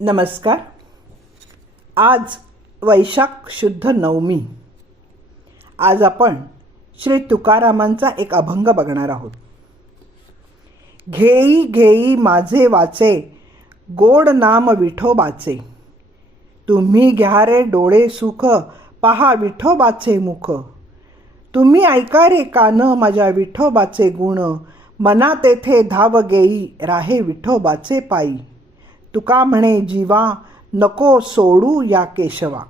नमस्कार. आज वैशाख शुद्ध नवमी. आज आपण श्री तुकारामांचा एक अभंग बघणार आहोत. घेई घेई माझे वाचे, गोड नाम विठोबाचे. तुम्ही घ्या रे डोळे सुख, पहा विठोबाचे मुख. तुम्ही ऐका रे कान, माझ्या विठोबाचे गुण. मना तेथे धाव गेई, राहे विठोबाचे पायी. तुका म्हणे जीवा, नको सोडू या केशवा.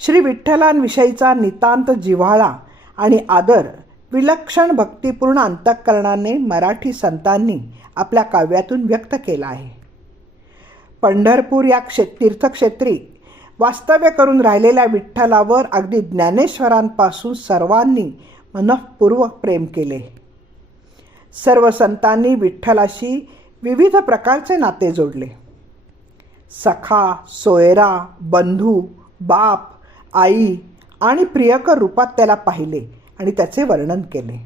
श्री विठ्ठलांविषयीचा नितांत जिव्हाळा आणि आदर विलक्षण भक्तिपूर्ण अंतःकरणाने मराठी संतांनी आपल्या काव्यातून व्यक्त केला आहे. पंढरपूर या तीर्थक्षेत्री वास्तव्य करून राहिलेल्या विठ्ठलावर अगदी ज्ञानेश्वरांपासून सर्वांनी मनःपूर्वक प्रेम केले. सर्व संतांनी विठ्ठलाशी विविध प्रकारचे नाते जोडले. सखा, सोयरा, बंधू, बाप, आई आणि प्रियकर रूपात त्याला पाहिले आणि त्याचे वर्णन केले.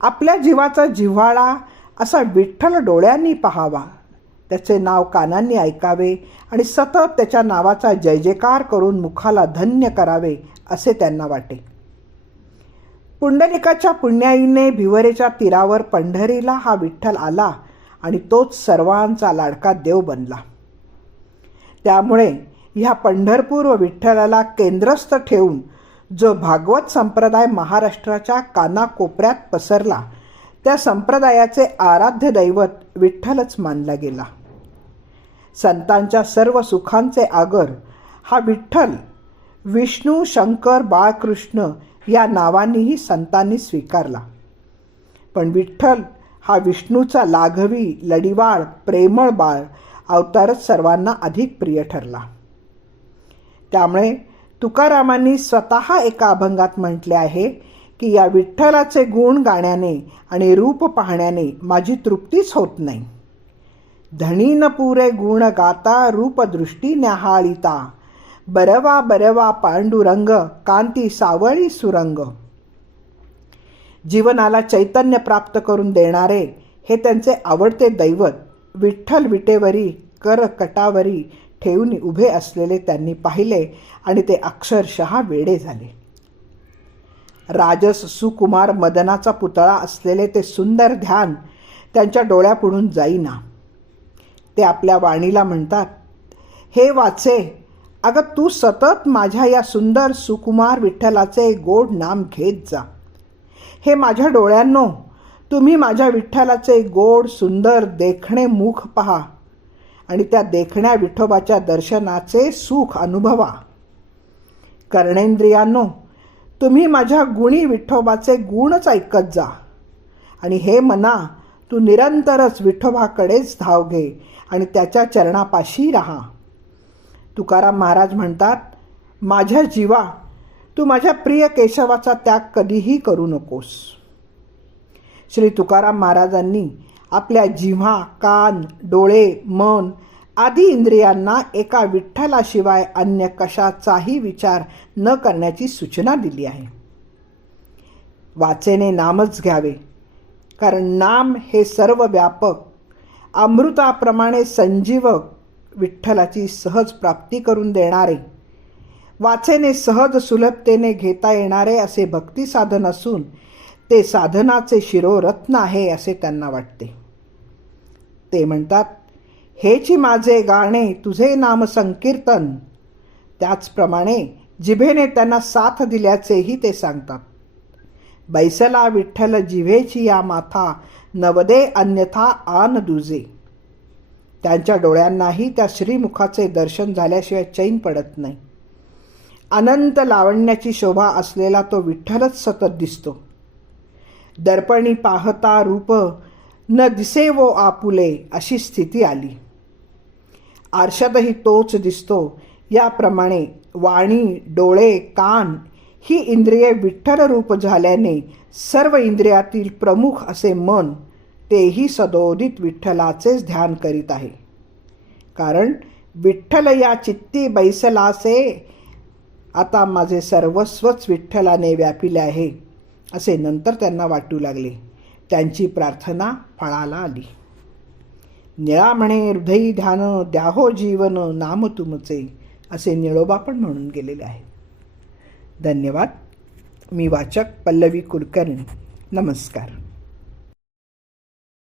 आपल्या जीवाचा जिव्हाळा असा विठ्ठल डोळ्यांनी पाहावा, त्याचे नाव कानांनी ऐकावे आणि सतत त्याच्या नावाचा जय जयकार करून मुखाला धन्य करावे असे त्यांना वाटे. पुंडलिकाच्या पुण्याईने भिवरेच्या तीरावर पंढरीला हा विठ्ठल आला आणि तोच सर्वांचा लाडका देव बनला. त्यामुळे ह्या पंढरपूर व विठ्ठलाला केंद्रस्थ ठेवून जो भागवत संप्रदाय महाराष्ट्राच्या कानाकोपऱ्यात पसरला, त्या संप्रदायाचे आराध्य दैवत विठ्ठलच मानला गेला. संतांच्या सर्व सुखांचे आगर हा विठ्ठल विष्णू, शंकर, बाळकृष्ण या नावांनीही संतांनी स्वीकारला. पण विठ्ठल हा विष्णूचा लाघवी, लढीवाळ, प्रेमळ बाळ अवतारच सर्वांना अधिक प्रिय ठरला. त्यामुळे तुकारामांनी स्वतः एका अभंगात म्हटले आहे की या विठ्ठलाचे गुण गाण्याने आणि रूप पाहण्याने माझी तृप्तीच होत नाही. धनी न पुरे गुण गाता, रूप दृष्टी न्याहाळीता. बरवा बरवा पांडुरंग, कांती सावळी सुरंग. जीवनाला चैतन्य प्राप्त करून देणारे हे त्यांचे आवडते दैवत विठ्ठल विटेवरी करकटावरी ठेवून उभे असलेले त्यांनी पाहिले आणि ते अक्षरशः वेडे झाले. राजस सुकुमार मदनाचा पुतळा असलेले ते सुंदर ध्यान त्यांच्या डोळ्यापुढून जाईना. ते आपल्या वाणीला म्हणतात, हे वाचे, अगं तू सतत माझ्या या सुंदर सुकुमार विठ्ठलाचे गोड नाम घेत जा. हे माझ्या डोळ्यांनो, तुम्ही माझ्या विठ्ठलाचे गोड सुंदर देखणे मुख पहा आणि त्या देखण्या विठोबाच्या दर्शनाचे सुख अनुभवा. कर्णेंद्रियांनो, तुम्ही माझ्या गुणी विठोबाचे गुणच ऐकत जा. आणि हे मना, तू निरंतरच विठोबाकडेच धाव घे आणि त्याच्या चरणापाशी राहा. तुकाराम महाराज म्हणतात, माझ्या जीवा, तू माझ्या प्रिय केशवाचा त्याग कधीही करू नकोस. श्री तुकाराम महाराजांनी आपल्या जिव्हा, कान, डोळे, मन आदी इंद्रियांना एका विठ्ठलाशिवाय अन्य कशाचाही विचार न करण्याची सूचना दिली आहे. वाचेने नामच घ्यावे, कारण नाम हे सर्व व्यापक, अमृताप्रमाणे संजीवक, विठ्ठलाची सहज प्राप्ती करून देणारे, वाचेने सहज सुलभतेने घेता येणारे असे भक्ती साधन असून ते साधनाचे शिरोरत्न आहे असे त्यांना वाटते. ते म्हणतात, हेची माझे गाणे तुझे नाम संकीर्तन. त्याचप्रमाणे जिभेने त्यांना साथ दिल्याचेही ते सांगतात. बैसला विठ्ठल जिभेची या माथा, नवदे अन्यथा आन दुजे. त्यांच्या डोळ्यांनाही त्या श्रीमुखाचे दर्शन झाल्याशिवाय चैन पडत नाही. अनंत लावण्याची शोभा असलेला तो विठ्ठलच सतत दिसतो. दर्पणी पाहता रूप न दिसे वो आपुले, अशी स्थिती आली. आरशातही तोच दिसतो. याप्रमाणे वाणी, डोळे, कान ही इंद्रिये विठ्ठल रूप झाल्याने सर्व इंद्रियातील प्रमुख असे मन तेही सदोदित विठ्ठलाचेच ध्यान करीत आहे. कारण विठ्ठल या चित्ती बैसलासे, आता माझे सर्वस्वच विठ्ठलाने व्यापिले आहे असे नंतर त्यांना वाटू लागले. त्यांची प्रार्थना फळाला आली. निळा म्हणे हृदयी ध्यान द्याहो जीवन नाम तुमचे, असे निळोबा पण म्हणून गेलेले आहेत. धन्यवाद. मी वाचक पल्लवी कुलकर्णी. नमस्कार.